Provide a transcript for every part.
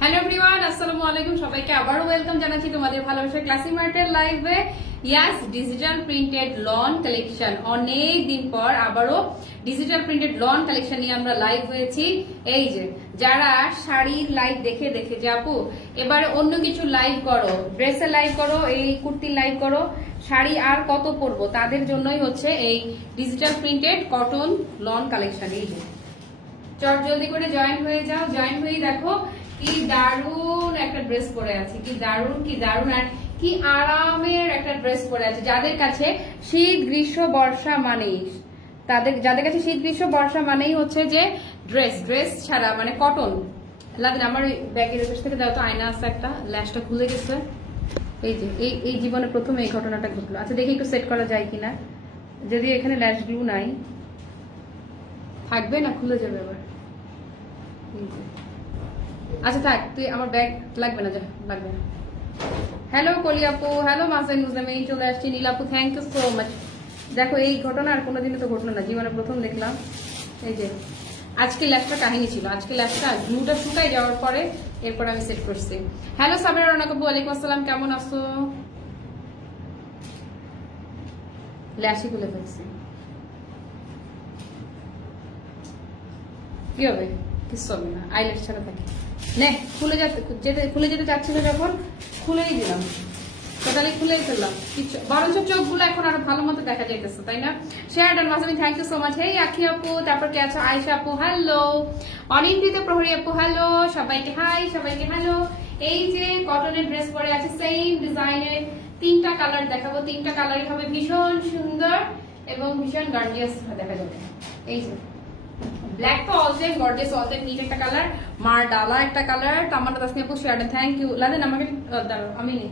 Hello everyone, আসসালামু আলাইকুম। সবাইকে আবারও ওয়েলকাম জানাচ্ছি তোমাদের ভালোবাসার ক্লাসি মার্টের লাইভে। ইয়াস, ডিজিটাল প্রিন্টেড লন কালেকশন, অনেক দিন পর আবারও ডিজিটাল প্রিন্টেড লন কালেকশন নিয়ে আমরা লাইভ হয়েছি। এই যে যারা শাড়ির লাইভ দেখে দেখে যে আপু এবারে অন্য কিছু লাইভ করো, ড্রেসের লাইভ করো, এই কুর্তির লাইভ করো, শাড়ি আর কত পরবো, তাদের জন্যই হচ্ছে এই digital printed cotton loan collection. এই যে চট জলদি করে জয়েন হয়ে যাও, জয়েন হয়ে দেখো কি দারুণ একটা ড্রেস পরে আছে, কি দারুণ আর কি আরামের একটা ড্রেস পরে আছে। যাদের কাছে শীত গ্রীষ্ম বর্ষা মানেই যাদের কাছে শীত গ্রীষ্ম বর্ষা মানেই হচ্ছে যে ড্রেস ছাড়া মানে কটন লাগে। আমার ব্যাগের কাছ থেকে দাও তো, আয়না আছে একটা, ল্যাশটা খুলে গেছে। এই যে এই জীবনে প্রথম এই ঘটনাটা ঘটলো। আচ্ছা দেখি একটু সেট করা যায় কিনা, যদি এখানে ল্যাশ গ্লু নাই থাকবে না, খুলে যাবে আবার। আচ্ছা থাক, তুই আমার ব্যাগ লাগবে না, যা লাগবে না। হ্যালো কলি আপু, হ্যালো মাসাইন মুসলিম, এই চলে আসছি। নীল আপু থ্যাংক ইউ সো মাচ। দেখো এই ঘটনা আর কোনোদিনই তো ঘটলো না, জীবনে প্রথম দেখলাম। এই যে আজকে ল্যাশটা কাহিনী ছিল, আজকে ল্যাশটা গ্লুটা শুকাই যাওয়ার পরে এরপর আমি সেট করছি। হ্যালো সাবিরা রানা আপু, ওয়ালাইকুম আসসালাম, কেমন আছো? ল্যাশই খুলে ফেলছি, কি হবে? কিছু হবে না, আইল্যাশ ছাড়া থাকে। নে খুলে যেতে চাচ্ছিল যখন খুলেই দিলাম, টোটালি খুলেই ফেললাম। কিছু বরঞ্চ চোখগুলো এখন আরো ভালো মতো দেখা যাইতেছে, তাই না? Share done Masami, thank you so much. Hey Akhi আপু, তারপর কে আছো? আয়শা আপু হ্যালো, অনিন্দিত প্রহরী আপু হ্যালো, সবাইকে হাই, সবাইকে হ্যালো। এই যে কটনের ড্রেস পরে আছে, সেম ডিজাইনের তিনটা কালার দেখাবো, তিনটা কালারই হবে ভীষণ সুন্দর এবং ভীষণ গর্জিয়াস দেখা যাবে। এই যে ব্ল্যাক তো all time gorgeous, all time neat একটা কালার, মার ডালা একটা কালার। তামান্না তাসনিয়া আপু শেয়ার ডান, থ্যাংক ইউ। লাদেন আমাকে দাঁড়াও, আমি নেই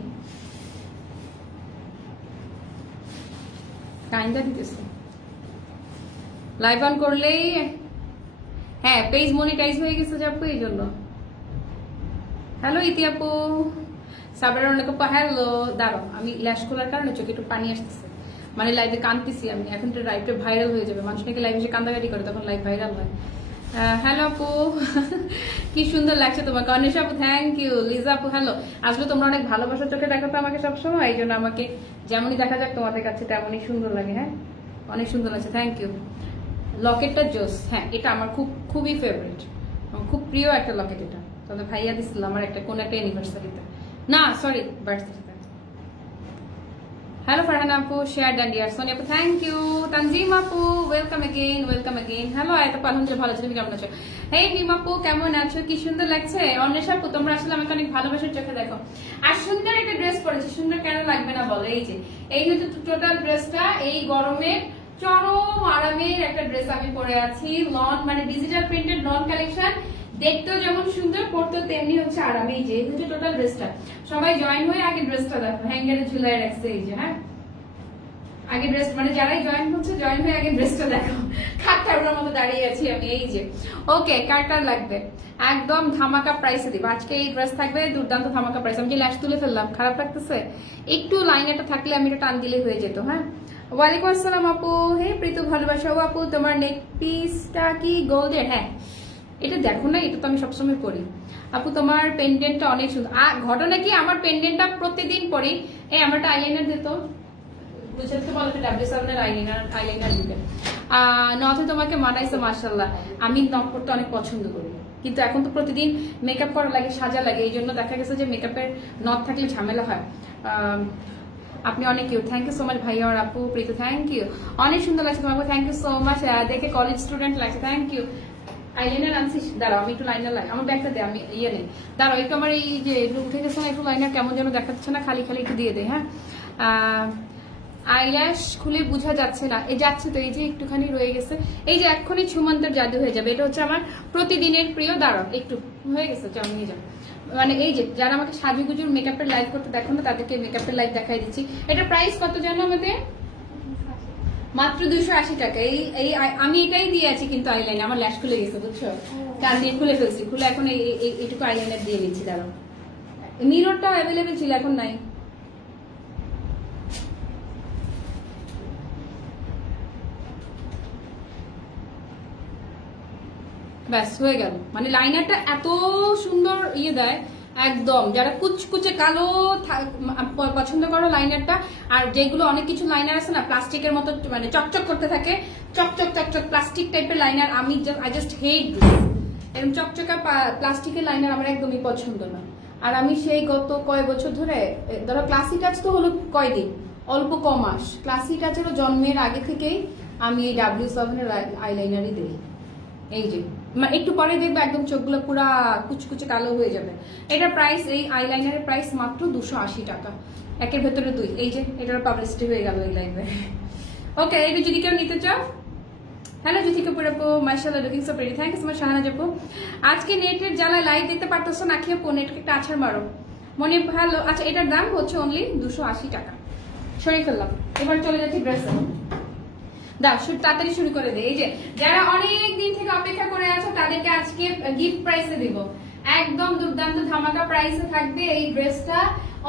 কাইন্ডা দিতেছে লাইভ অন করলেই। হ্যাঁ পেজ মনিটাইজ হয়ে গেছে যে আপু, এই জন্য। হ্যালো ইতি আপু, সাবরার অনেক আপু হ্যালো। দাঁড়াও, আমি ল্যাশ খোলার কারণে চোখে একটু পানি আসতেছে, মানে লাইভে কাঁদতেছি আমি। এখন তো লাইভটা ভাইরাল হয়ে যাবে, মানুষ নাকি লাইভে এসে কান্দাকাটি করে, তখন লাইভ ভাইরাল হয়। হ্যালো আপু, কি সুন্দর লাগছে তোমাকে। অনিশা আপু থ্যাংক ইউ। লিজা আপু হ্যালো। আসলে তোমরা অনেক ভালোবাসার চোখে দেখো তো আমাকে সবসময়, এই জন্য আমাকে যেমনই দেখা যাক তোমাদের কাছে তেমনই সুন্দর লাগে। হ্যাঁ অনেক সুন্দর লাগছে, থ্যাংক ইউ। লকেটটা জোস, হ্যাঁ এটা আমার খুবই ফেভারিট, খুব প্রিয় একটা লকেট। এটা তবে ভাইয়া দিছিল আমার একটা কোন একটা অ্যানিভার্সারিতে, না সরি বার্থডেতে। হ্যালো ফারহানা আপু, শেয়ার ডান ডিয়ার। সোনি আপু থ্যাংক ইউ। তানজিম আপু welcome again, welcome again. Hello Ayta আপু, আলহামদুলিল্লাহ ভালো আছো, তুমি কেমন আছো? হেই ভীম আপু কেমন আছো? কি সুন্দর লাগছে। অন্বেষা আপু তোমরা আসলে আমাকে অনেক ভালোবাসার চোখে দেখো। আর সুন্দর একটা ড্রেস পরেছি, সুন্দর কেন লাগবে না বলো? এই যে এই হচ্ছে টোটাল ড্রেসটা, এই গরমে চরম আরামের একটা ড্রেস আমি পরে আছি। লন মানে ডিজিটাল প্রিন্টেড লন কালেকশন, দেখতেও যেমন সুন্দর, পড়তেও তেমনি হচ্ছে আরাম। এই যে হচ্ছে টোটাল ড্রেসটা। সবাই জয়েন হয়ে আগে ড্রেসটা দেখো, হ্যাঙ্গারে ঝুলাই রাখছে। এই যে হ্যাঁ আগে ড্রেস মানে যারাই জয়েন হচ্ছে, জয়েন হয়ে আগে ড্রেসটা দেখো। খাট্টার মতো দাঁড়িয়ে আছি আমি। এই যে ওকে, কার লাগবে? একদম ধামাকা প্রাইসে দিব আজকে এই ড্রেস, থাকবে দুর্দান্ত ধামাকা প্রাইস। আমি যে ল্যাশ তুলে ফেললাম, খারাপ লাগতেছে একটু, লাইন একটা থাকলে আমি এটা টান দিলে হয়ে যেত। হ্যাঁ ওয়ালাইকুম আসসালাম আপু। হে প্রীতু ভালোবাসা আপু, তোমার নেক পিসটা কি গোল্ডের? হ্যাঁ এটা দেখো না, এটা তো আমি সবসময় পরি আপু। তোমার পেন্ডেন্টটা অনেক সুন্দর। ঘটনা কি, আমার পেন্ডেন্টটা প্রতিদিন পরি। এই আমার একটা আইলাইনার দিত, বুঝতে বলো তো, ডাব্লিউ7 এর আইলাইনার দিতে। নথে তোমাকে মানাইছে মাশাআল্লাহ। আমি নখ করতে অনেক পছন্দ করি, কিন্তু এখন তো প্রতিদিন মেকআপ করা লাগে, সাজা লাগে, এই জন্য দেখা গেছে যে মেকআপের নথ থাকলে ঝামেলা হয়। আপনি অনেক cute, thank you so much ভাইয়া আর আপু। প্রীতু থ্যাংক ইউ, অনেক সুন্দর লাগছে তোমাকে, থ্যাংক ইউ সো মাচ। দেখে কলেজ স্টুডেন্ট লাগছে, থ্যাংক ইউ। আইলাইনার আনছিস? দাঁড়াও আমি একটু লাইনার লাগে, আমার ব্যাগটা দে, আমি ইয়ে নেই। দাঁড়াও একটু আমার এই যে উঠে গেছে না, একটু লাইনার কেমন যেন দেখাচ্ছে না, খালি খালি একটু দিয়ে দে। হ্যাঁ আইল্যাশ খুলে বোঝা যাচ্ছে না, এই যাচ্ছে তো, এই যে একটুখানি রয়ে গেছে। এই যে এক্ষুনি ছুমন্তের জাদু হয়ে যাবে। এটা হচ্ছে আমার প্রতিদিনের প্রিয়। দাঁড়াও একটু হয়ে গেছে, চল নিয়ে যাও। মানে এই যে যারা আমাকে সাজুগুজুর মেকআপের লাইভ করতে দেখো না, তাদেরকে মেকআপের লাইভ দেখাই দিচ্ছি। এটা প্রাইস কত জানো আমাদের? মাত্র 280 টাকা। এই আমি এটাই দিয়ে আছি, কিন্তু আইলাইনার আমার ল্যাশ খুলে গেছে বুঝছো, কাল দিয়ে খুলে ফেলছি, খুলে এখন এইটুকু আইলাইনার দিয়ে নিচ্ছি। দাঁড়াও মিররটাও অ্যাভেলেবেল ছিল, এখন নাই। ব্যাস হয়ে গেল। মানে লাইনারটা এত সুন্দর ইয়ে দেয় একদম, যারা কুচকুচে কালো পছন্দ করো লাইনারটা, আর যেগুলো অনেক কিছু লাইনার আছে না প্লাস্টিকের মতো মানে চকচক করতে থাকে, চকচক চকচক প্লাস্টিক টাইপের লাইনার, আমি আই জাস্ট হেট এরকম চকচকা প্লাস্টিকের লাইনার আমার একদমই পছন্দ না। আর আমি সেই গত কয় বছর ধরে, ধরো ক্লাসি টাচ তো হলো কয়দিন, অল্প কমাস, ক্লাসি টাচেরও জন্মের আগে থেকেই আমি এই W7 এর আইলাইনারই দিই। এই যে একটু পরে দেখবে একদম চোখগুলো পুরা কুচকুচে কালো হয়ে যাবে। এটার প্রাইস, এই আইলাইনারের প্রাইস মাত্র 280 টাকা, একের ভেতরে 2। এই যে এটার পাবলিসিটি হয়ে গেল এই লাইভে। ওকে, এই যদি কেউ নিতে চাও, হ্যালো জ্যোতিকা পুরাপো, মাশাআল্লাহ looking so pretty, thank you so much Shahana আপু। আজকে নেটের জ্বালায় লাইভ দেখতে পারতেছো না কি আপু? নেটকে একটা আছাড় মারো মনে ভালো। আচ্ছা, এটার দাম হচ্ছে অনলি 280 টাকা। সরিয়ে ফেললাম, এবার চলে যাচ্ছি ড্রেসে। দাও তাড়াতাড়ি শুরু করে দে। এই যে যারা অনেক দিন থেকে অপেক্ষা করে আছো তাদেরকে আজকে গিফট প্রাইসে দিব, একদম দুর্দান্ত ধামাকা প্রাইসে থাকবে এই ড্রেসটা।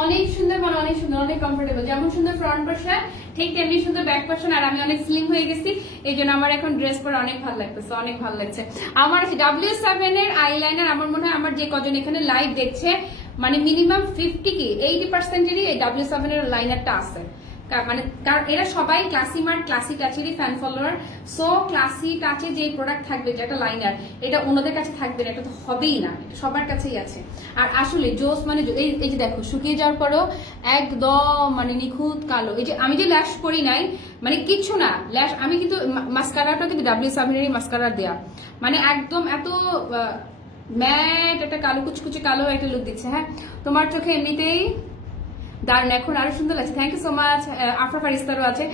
অনেক সুন্দর, মানে অনেক সুন্দর, অনেক কমফোর্টেবল। যেমন সুন্দর ফ্রন্ট পোর্শন ঠিক তেমনি সুন্দর ব্যাক পোর্শন। আর আমি অনেক স্লিম হয়ে গেছি, এই জন্য আমার এখন ড্রেস পরে অনেক ভালো লাগতেছে, অনেক ভালো লাগছে। আমার W7 এর আইলাইনার আমার মনে হয় আমার যে কজন এখানে লাইভ দেখছে মানে মিনিমাম 50 কি 80%-এরই এই W7 এর লাইনারটা আছে। মানে কারণ এরা সবাই ক্লাসি মার্ট ক্লাসি টাচেরই ফ্যান ফলোয়ার। সো ক্লাসি টাচে যে প্রোডাক্ট থাকবে, যে একটা লাইনার, এটা ওনাদের কাছে থাকবে না, এটা তো হবেই না, এটা সবার কাছেই আছে। আর আসলে জোস মানে এই যে দেখো শুকিয়ে যাওয়ার পরেও একদম মানে নিখুঁত কালো। এই যে আমি যে ল্যাশ করি নাই মানে কিচ্ছু না, ল্যাশ আমি কিন্তু মাস্কারাটা কিন্তু W7 এরই মাস্কারা দেয়া, মানে একদম এত ম্যাট একটা কালো কুচকুচে কালো একটা লুক দিচ্ছে। হ্যাঁ, তোমার চোখে এমনিতেই দারুন, এখন আরো সুন্দর লাগছে। Thank you so much. Afra ফারিস্তারও আছে।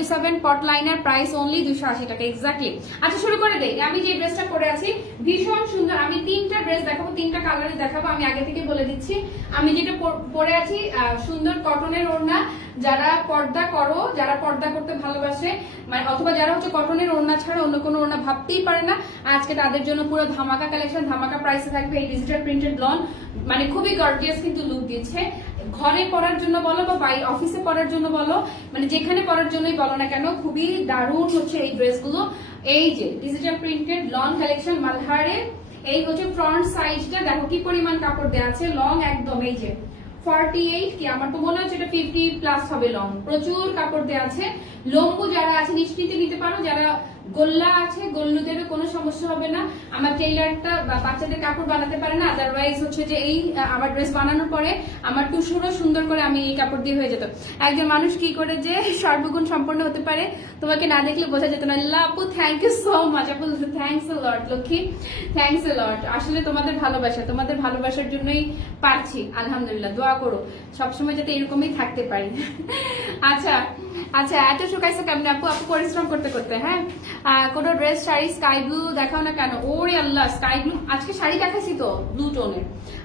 W7 পট লাইনার প্রাইস অনলি 280 টাকা এক্স্যাক্টলি। আচ্ছা শুরু করে দেই। আমি যে ড্রেসটা পরে আছি ভীষণ সুন্দর। আমি 3টা ড্রেস দেখাবো, 3টা কালারে দেখাবো। আমি আগে থেকে বলে দিচ্ছি, আমি যেটা পরে আছি সুন্দর কটনের ওড়না। যারা পর্দা করো, যারা পর্দা করতে ভালোবাসে, মানে অথবা যারা হচ্ছে কটনের ওড়না ছাড়া অন্য কোনো ওড়না ভাবতেই পারে না, আজকে তাদের জন্য পুরো ধামাকা কালেকশন, ধামাকা প্রাইসে থাকবে এই ডিজিটাল প্রিন্টেড লন। মানে খুবই গর্জিয়াস কিন্তু লুক দিচ্ছে। ঘরে পরার জন্য বলো বা অফিসে পরার জন্য বলো, মানে যেখানে পরার জন্যই বলো না কেন, খুবই দারুণ হচ্ছে এই ড্রেসগুলো। এই যে ডিজিটাল প্রিন্টেড লন কালেকশন মালহারে। এই হচ্ছে ফ্রন্ট সাইজটা, দেখো কি পরিমাণ কাপড় দেওয়া আছে, লং একদম। এই যে 48 কি আমার তো মনে হচ্ছে এটা 50+ হবে লং, প্রচুর কাপড় দেওয়া আছে। লম্বু যারা আছে নিশ্চিন্তে নিতে পারো, যারা গোল্লা আছে গোল্লুদেরও কোনো সমস্যা হবে না। আমার টেইলারটা বাচ্চাদের কাপড় বানাতে পারে না, আদারওয়াইজ হচ্ছে যে এই আমার ড্রেস বানানোর পরে আমার টুসুরও সুন্দর করে আমি এই কাপড় দিয়ে হয়ে যেত। একজন মানুষ কি করে যে সর্বগুণ সম্পন্ন হতে পারে তোমাকে না দেখলে বোঝা যেত না। আপু থ্যাংক ইউ সো মাচ, আপু থ্যাংকস এ লট, লক্ষ্মী থ্যাংকস এ লট। আসলে তোমাদের ভালোবাসা, তোমাদের ভালোবাসার জন্যই পারছি, আলহামদুলিল্লাহ। দোয়া করো সবসময় যাতে এরকমই থাকতে পারি। আচ্ছা আচ্ছা, এত শুকাইছো কেমন আপু? আপু পরিশ্রম করতে করতে। হ্যাঁ, কোনো ড্রেস শাড়ি স্কাই ব্লু দেখাও না কেন? ওরে আল্লাহ, স্কাই ব্লু আজকে শাড়ি দেখাচ্ছি তো 2 টোনের।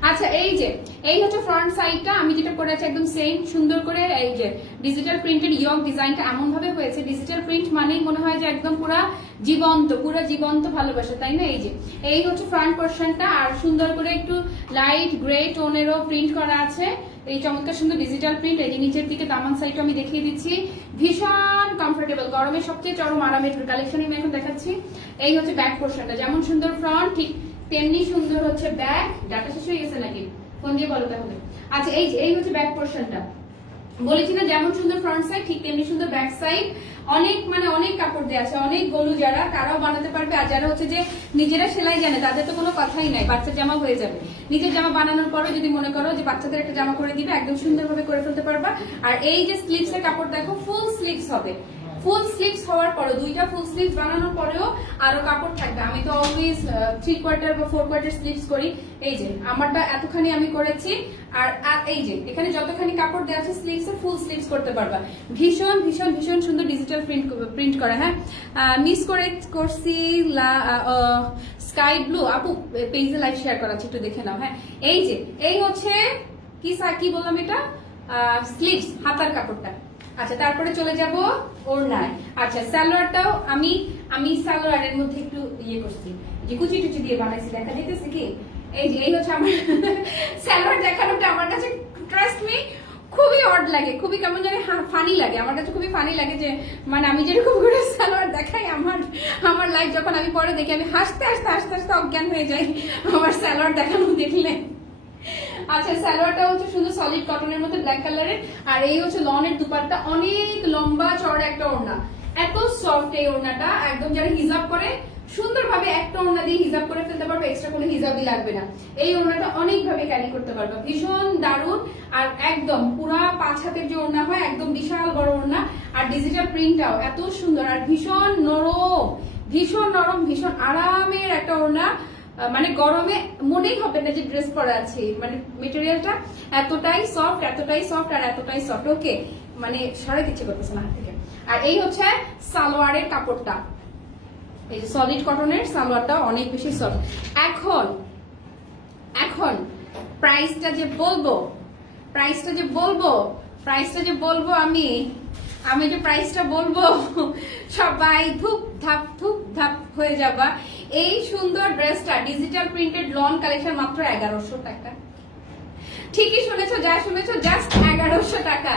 আচ্ছা এই যে এই হচ্ছে ফ্রন্ট সাইডটা, আমি যেটা পরে আছি একদম সেম সুন্দর করে। এই যে ডিজিটাল প্রিন্টেড ইয়ং ডিজাইনটা এমন ভাবে হয়েছে, ডিজিটাল প্রিন্ট মানেই মনে হয় যে একদম পুরা জীবন্ত, পুরা জীবন্ত ভালোবাসা, তাই না? এই যে এই হচ্ছে ফ্রন্ট পোর্শনটা, আর সুন্দর করে একটু লাইট গ্রে টোনেরও প্রিন্ট করা আছে। এই চমৎকার সুন্দর ডিজিটাল প্রিন্ট। এই যে নিচের দিকে দামান সাইডটা আমি দেখিয়ে দিচ্ছি, ভীষণ কমফোর্টেবল, গরমে সবচেয়ে চরম আরামের কালেকশন আমি এখন দেখাচ্ছি। এই হচ্ছে ব্যাক পোর্শনটা, যেমন সুন্দর ফ্রন্ট ঠিক তেমনি সুন্দর হচ্ছে ব্যাক। ডাটা শেষ হয়ে গেছে নাকি? ফোন দিয়ে বলো তাহলে। আচ্ছা এই হচ্ছে ব্যাক পোর্শনটা, বলেছি না যেমন সুন্দর ফ্রন্ট সাইড ঠিক তেমনি সুন্দর ব্যাক সাইড। অনেক মানে অনেক কাপড় দেওয়া আছে, অনেক গলু যারা তারাও বানাতে পারবে। আর যারা হচ্ছে যে নিজেরা সেলাই জানে তাদের তো কোনো কথাই নাই, বাচ্চার জামা হয়ে যাবে। নিজের জামা বানানোর পরে যদি মনে করো যে বাচ্চাদের একটা জামা করে দিবে, একদম সুন্দরভাবে করে ফেলতে পারবা। আর এই যে স্লিভস এর কাপড় দেখো, ফুল স্লিভস হবে। ফুল স্লিভস হওয়ার পরে, 2টা ফুল স্লিভস বানানোর পরেও আরো কাপড় থাকবে। আমি তো অলওয়েজ 3/4 বা 4/4 স্লিভস করি। এই যে আমারটা এতখানি আমি করেছি। আর এই যে এখানে যতখানি কাপড় দেওয়া আছে স্লিভস এর ফুল স্লিভস করতে পারবা। ভীষণ ভীষণ ভীষণ সুন্দর ডিজিটাল প্রিন্ট করা। হ্যাঁ, মিস করছি স্কাই ব্লু। আপু পেজে লাইভ শেয়ার করা আছে, একটু দেখে নাও। হ্যাঁ, এই যে এই হচ্ছে কি বললাম এটা, স্লিভস হাতার কাপড়টা। আচ্ছা তারপরে চলে যাব ওড়নায়। আচ্ছা সালোয়ারটাও আমি সালোয়ারের মধ্যে একটু ইয়ে করছি, যে কুচি টুচি দিয়ে বানাইছি, দেখা যেতেছে কি? এই যে এই হচ্ছে আমার সালোয়ার দেখানোটা আমার কাছে ট্রাস্ট মি খুব খুবই অড লাগে, খুবই কেমন জানি ফানি লাগে, আমার কাছে খুবই ফানি লাগে যে মানে আমি যেরকম করে সালোয়ার দেখাই আমার লাইফ যখন আমি পরে দেখি আমি হাসতে হাসতে হাসতে হাসতে অজ্ঞান হয়ে যাই আমার সালোয়ার দেখানো দেখলে। আচ্ছা সালোয়ারটা হচ্ছে শুধু সলিড কটনের মধ্যে ব্ল্যাক কালারের, আর এই হচ্ছে লনের দুপাট্টা, অনেক লম্বা চওড়া একটা ওড়না, এত সফট এই ওড়নাটা, একদম যারা হিজাব করে সুন্দরভাবে একটা ওড়না দিয়ে হিজাব করে ফেলতে পারবে, এক্সট্রা কোনো হিজাবই লাগবে না। এই ওড়নাটা অনেক ভাবে ক্যারি করতে পারবে, ভীষণ দারুণ। আর একদম পুরা 5 হাতের যে ওড়না হয় একদম বিশাল বড় ওড়না, আর ডিজিটাল প্রিন্টটাও এত সুন্দর আর ভীষণ নরম, ভীষণ নরম, ভীষণ আরামের একটা ওড়না। মানে গরমে মনেই হবে না যে ড্রেস পরা আছে, মানে মেটেরিয়ালটা এতটাই সফট, এতটাই সফট আর এতটাই সফট। ওকে, মানে সরাই ইচ্ছে করতেছে না হাত থেকে। আর এই হচ্ছে সালোয়ারের কাপড়টা, এই যে সলিড কটনের সালোয়ারটা অনেক বেশি সফট। এখন এখন প্রাইসটা যে বলবো আমি যে প্রাইসটা বলবো সবাই ধুপ ধাপ হয়ে যাবা। এই সুন্দর ড্রেসটা ডিজিটাল প্রিন্টেড লন কালেকশন মাত্র 1100 টাকা। ঠিকই শুনেছো, যা শুনেছো, জাস্ট 1100 টাকা।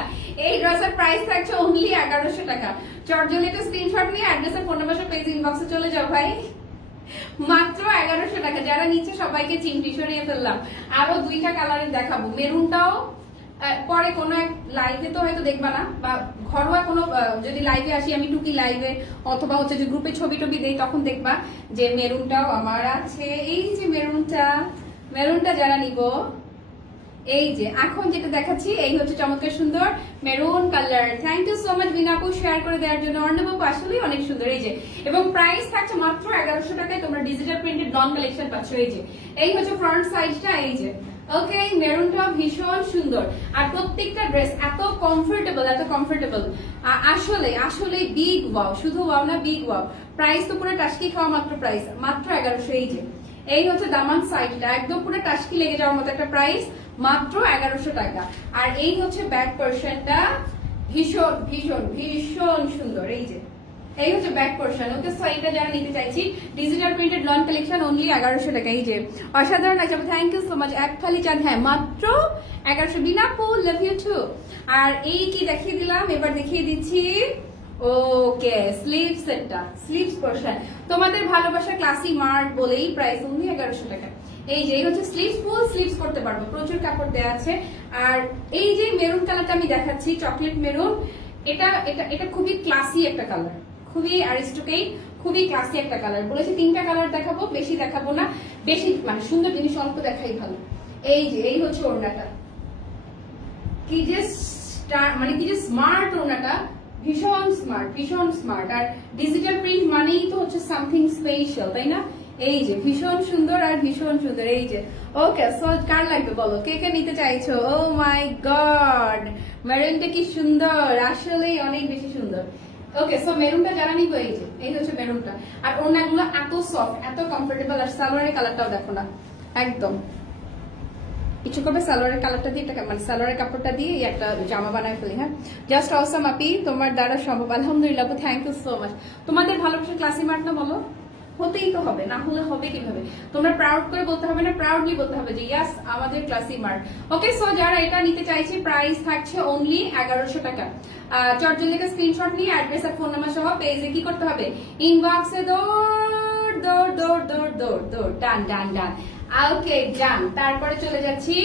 এই ড্রেসের প্রাইস থাকছে অনলি 1100 টাকা। চটজলদি স্ক্রিনশট নিয়ে অ্যাড্রেসে ফোন নাম্বার পেজ ইনবক্সে চলে যাও ভাই, মাত্র 1100 টাকা। যারা নিচ্ছে সবাইকে চিমটি সরিয়ে ফেললাম। আরো 2টা কালারের দেখাবো, মেরুনটাও পরে কোনো এক লাইভে তো হয়তো দেখবা না, বা ঘরোয়া কোনো যদি লাইভে আসি আমি টুকি লাইভে অথবা হচ্ছে যে গ্রুপে ছবি টবি দেই তখন দেখবা যে মেরুনটাও আমার আছে। এই যে মেরুনটা যারা নিব, এই যে এখন যেটা দেখাচ্ছি এই হচ্ছে চমৎকার সুন্দর maroon colour. Thank you so much বিনাপু শেয়ার করে দেওয়ার জন্য। অর্ণবাবু আসলেই অনেক সুন্দর। এই যে এবং প্রাইস থাকছে মাত্র 1100 টাকায়, তোমরা ডিজিটাল প্রিন্টেড নন কালেকশন পাচ্ছ। এই হচ্ছে ফ্রন্ট সাইডটা, এই যে ওকে। মেরুনটা ভীষণ সুন্দর আর প্রত্যেকটা ড্রেস এত কমফোর্টেবল, আসলে বিগ ওয়াও, শুধু ওয়াও না, বিগ ওয়াও। প্রাইস তো পুরো টাস্কি খাওয়া মাত্র, প্রাইস মাত্র 1100। এই যে এই হচ্ছে দামান সাইডটা, একদম পুরো টাস্কি লেগে যাওয়ার মতো একটা প্রাইস, মাত্র 1100 টাকা। আর এই হচ্ছে ব্যাক পোরশনটা, ভীষণ সুন্দর। এই হচ্ছে ব্যাক পোরশন। ওকে, সো এটা যারা নিতে চাইছি digital printed loan collection only 1100 টাকা। এই যে অসাধারণ আছে, থ্যাংক ইউ সো মাচ। এক খালি চাঁদ, হ্যাঁ মাত্র 1100। বিনাপু লাভ ইউ টু। আর এই কি দেখিয়ে দিলাম, এবার দেখিয়ে দিচ্ছি ওকে স্লিভস সেটটা, স্লিভস পোরশন। তোমাদের ভালোবাসা ক্লাসি মার্ট বলেই প্রাইস অনলি 1100 টাকা। এই যে এই হচ্ছে স্লিভস, ফুল স্লিভস করতে পারবো, প্রচুর কাপড় দেওয়া আছে। আর এই যে মেরুন কালারটা আমি দেখাচ্ছি, চকলেট মেরুন, এটা খুবই ক্লাসি একটা কালার, খুবই অ্যারিস্টোক্রেট, খুবই ক্লাসি একটা কালার। বলেছি 3টা কালার দেখাবো, বেশি দেখাবো না, বেশি মানে সুন্দর জিনিস অল্প দেখাই ভালো। এই যে এই হচ্ছে ওড়নাটা, কি যে স্মার্ট ওড়নাটা, ভীষণ স্মার্ট। আর ডিজিটাল প্রিন্ট মানেই তো হচ্ছে সামথিং স্পেশাল, তাই না? এই যে ভীষণ সুন্দর আর ভীষণ সুন্দর। এই যে ওকে, সো কার লাগবে বলো, কে কে নিতে চাইছো? ও মাই গড, মেরুনটা কি সুন্দর, আসলেই অনেক বেশি সুন্দর। ওকে, সো মেরুনটা যারা নিবো, এই হচ্ছে মেরুনটা। আর ওড়নাগুলো এত সফট, এত কমফোর্টেবল। আর সালোয়ারের কালারটাও দেখো না, একদম ইচ্ছে করবে সালোয়ারের কালারটা দিয়ে একটা মানে সালোয়ারের কাপড়টা দিয়ে একটা জামা বানায় ফেলি। হ্যাঁ, জাস্ট অসাম আপি, তোমার দ্বারা সম্ভব। আলহামদুলিল্লাহ, থ্যাংক ইউ সো মাচ। তোমাদের ভালোবাসার ক্লাসি মার্ট না, বলো হতেই তো হবে, না হলে হবে কিভাবে? তোমরা প্রাউড করে বলতে হবে না, প্রাউডলি বলতে হবে যে ইয়াস আমাদের ক্লাসি মার্ট। ওকে, সো যারা এটা নিতে চাইছে প্রাইস থাকছে অনলি 1100 টাকা। চটজলদি স্ক্রিনশট নিয়ে অ্যাড্রেস আর ফোন নাম্বার সহ পেজে কি করতে হবে, ইনবক্সে দৌড় ডান। ওকে ডান। তারপরে চলে যাচ্ছি,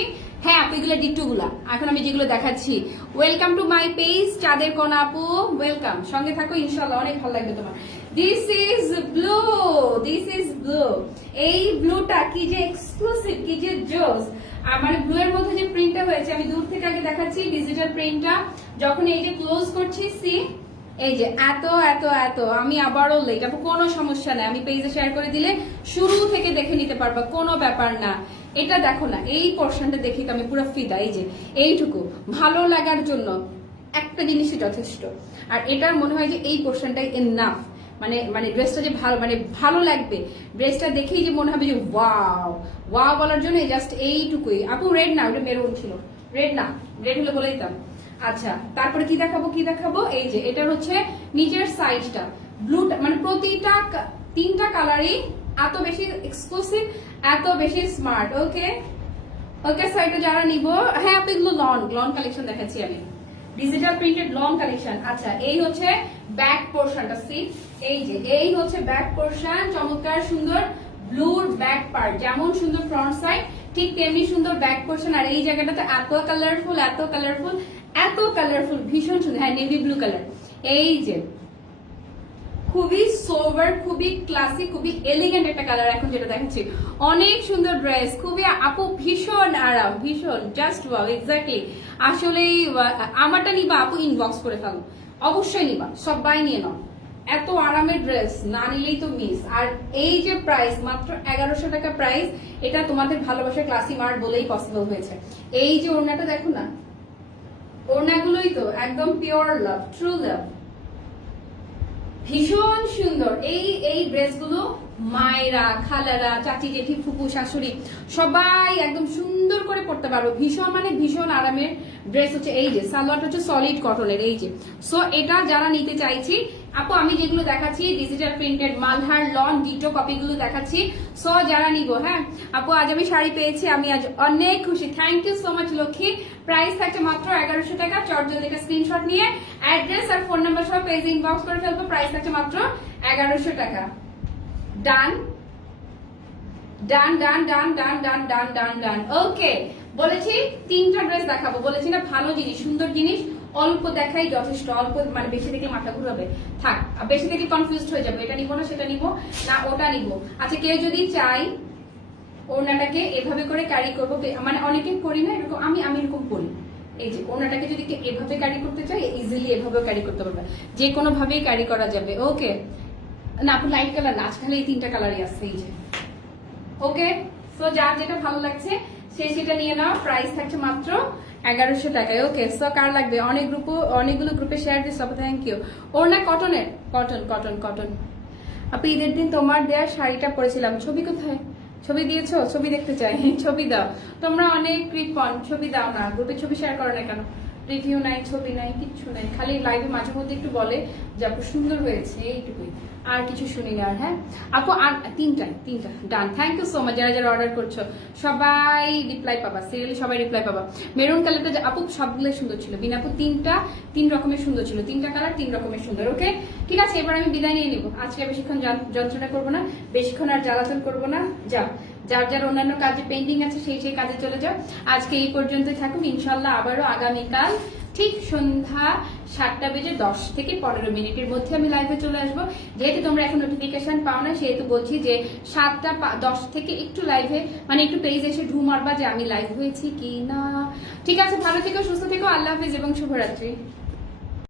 হ্যাঁ আপু এগুলো ডিট্টু গুলা, এখন আমি যেগুলো দেখাচ্ছি। ওয়েলকাম টু মাই পেজ চাঁদের কোনা আপু, ওয়েলকাম, সঙ্গে থাকো ইনশাল্লাহ, অনেক ভালো লাগবে তোমার। This is blue. এই ব্লুটা কি যে এক্সক্লুসিভ, কি যে জোস। মানে ব্লু এর মধ্যে যে প্রিন্টটা হয়েছে, আমি দূর থেকে আগে দেখাচ্ছি ডিজিটাল প্রিন্টটা, যখন এই যে ক্লোজ করছি, সি এই যে এত আমি আবারও লেট, আপু কোনো সমস্যা নাই, আমি পেজে শেয়ার করে দিলে শুরু থেকে দেখে নিতে পারবা, কোনো ব্যাপার না। এটা দেখো না, এই পোর্শনটা দেখি তো আমি পুরো ফিদা। এই যে এইটুকু ভালো লাগার জন্য একটা জিনিসই যথেষ্ট। আর এটার মনে হয় যে এই পোর্শনটাই এনাফ, মানে ড্রেসটা যে ভালো লাগবে, ড্রেসটা দেখেই যে মনে হবে যে ওয়াও বলার জন্য জাস্ট এইটুকুই। আপু রেড না, ওটা মেরুন ছিল, রেড না, রেড হলে বলে দিতাম। আচ্ছা, তারপরে কি দেখাবো, এই যে এটা হচ্ছে নিচের সাইডটা ব্লুটা, মানে প্রতিটা 3টা কালারই এত বেশি এক্সক্লুসিভ, এত বেশি স্মার্ট। ওকে সো এটা যারা নিব, হ্যাঁ আপনি এগুলো লন কালেকশন দেখাচ্ছি আমি, ডিজিটাল প্রিন্টেড লং কালেকশন। আচ্ছা এই হচ্ছে ব্যাক পোর্শনটা, সি এই হচ্ছে ব্যাক পোর্শন, চমৎকার সুন্দর ব্লুর ব্যাক পার্ট, যেমন সুন্দর ফ্রন্ট সাইড ঠিক তেমনি সুন্দর ব্যাক পোর্শন। আর এই জায়গাটাতে এত কালারফুল এত কালারফুল এত কালারফুল, ভীষণ সুন্দর। হ্যাঁ নেভি ব্লু কালার, এই যে খুবই সোভার, খুবই ক্লাসি, খুবই এলিগেন্ট একটা কালার এখন যেটা দেখাচ্ছি। অনেক সুন্দর ড্রেস, খুবই আপু ভীষণ আরাম, ভীষণ জাস্ট ওয়াও এক্স্যাক্টলি। আসলেই আমারটা নিবা আপু, ইনবক্স করে ফেলো, অবশ্যই নিবা, সবাই নিয়ে নাও। এত আরামের ড্রেস না নিলেই তো মিস। আর এই যে প্রাইস মাত্র 1100 টাকা প্রাইস, এটা তোমাদের ভালোবাসার ক্লাসি মার্ট বলেই পসিবল হয়েছে। এই যে ওড়নাটা দেখো না, ওড়নাগুলোই তো একদম পিওর লাভ, ট্রু লাভ, ভীষণ সুন্দর। এই ড্রেসগুলো মায়েরা, খালারা, চাচি, জেঠি, ফুপু, শাশুড়ি সবাই একদম সুন্দর করে পড়তে পারো। ভীষণ মানে ভীষণ আরামের ড্রেস হচ্ছে। এই যে সালোয়ারটা হচ্ছে সলিড কটনের, এই যে। সো এটা যারা নিতে চাইছি আপু, আমি যেগুলো দেখাচ্ছি digital printed Malhar lawn ditto কপিগুলো দেখাচ্ছি। সো যারা নিব, হ্যাঁ আপু আজ আমি শাড়ি পেয়েছি, আমি আজ অনেক খুশি। Thank you so much Lakshmi. Price থাকছে মাত্র 1100 টাকা। চটজলদি একটা স্ক্রিনশট নিয়ে অ্যাড্রেস আর ফোন নাম্বার সহ পেজে ইনবক্স করে ফেলবো। প্রাইস থাকছে মাত্র 1100 টাকা। ডান ডান ডান ডান ডান ডান ডান ডান ডান ওকে। বলেছি 3টা ড্রেস দেখাবো, বলেছি না ভালো জিনিস সুন্দর জিনিস অল্প দেখাই যথেষ্ট। অল্প মানে বেশি দেখলে মাথা ঘুরাবে, থাক বেশি দেখলে কনফিউজড হয়ে যাবে, এটা নিবো না সেটা নিবো না ওটা নিবো। আচ্ছা কেউ যদি চাই ওড়নাটাকে এভাবে করে ক্যারি করবো, মানে অনেকে করি না এরকম, আমি এরকম করি। এই যে ওড়নাটাকে যদি এভাবে ক্যারি করতে চাই, ইজিলি এভাবেও ক্যারি করতে পারবে, যে কোনো ভাবেই ক্যারি করা যাবে। ওকে না আপু লাইট কালার না, আজকাল এই 3টা কালারই আছে, এই যে। ওকে সো যার যেটা ভালো লাগছে সে সেটা নিয়ে নাও। প্রাইস থাকছে মাত্র 1100 টাকায়। ওকে সো কার লাগবে, অনেকগুলো গ্রুপে শেয়ার দিস, থ্যাংক ইউ। ওড়না কটনের, কটন কটন কটন। আপু ঈদের দিন তোমার দেওয়া শাড়িটা পরেছিলাম, ছবি কোথায়? ছবি দিয়েছো? ছবি দেখতে চাই, ছবি দাও। তোমরা অনেক কৃপণ, ছবি দাও না, গ্রুপে ছবি শেয়ার করো না কেন? রিভিউ নাই, ছবি নাই, কিচ্ছু নাই, খালি লাইভে মাঝে মধ্যে একটু বলে যে আপু সুন্দর হয়েছে, এইটুকুই, আর কিছু শুনি না। আর হ্যাঁ আপু আর তিনটা ডান। থ্যাংক ইউ সো মাচ যারা যারা অর্ডার করছো, সবাই রিপ্লাই পাবা, সিরিয়ালি সবাই রিপ্লাই পাবা। মেরুন কালারটা আপু সবগুলো সুন্দর ছিল, বিনা আপু 3 রকমের সুন্দর ছিল, 3টা কালার 3 রকমের সুন্দর। ওকে ঠিক আছে, এবার আমি বিদায় নিয়ে নিবো। আজকে বেশিক্ষণ যন্ত্রণা করবো না, বেশিক্ষণ আর জ্বালাতন করবো না। যাও যার যার অন্যান্য কাজে পেন্ডিং আছে সেই কাজে চলে যাও। আজকে এই পর্যন্তই থাকুক, ইনশাল্লাহ আবারও আগামীকাল ঠিক সন্ধ্যা 7টা বেজে 10 থেকে 15 মিনিটের মধ্যে আমি লাইভে চলে আসবো। যেহেতু তোমরা এখন নোটিফিকেশন পাও না, সেহেতু বলছি যে 7টা 10 থেকে একটু লাইভে মানে একটু পেজ এসে ঢু মারবা যে আমি লাইভ হয়েছি কি না। ঠিক আছে, ভালো থেকো, সুস্থ থেকো, আল্লাহ হাফেজ এবং শুভরাত্রি।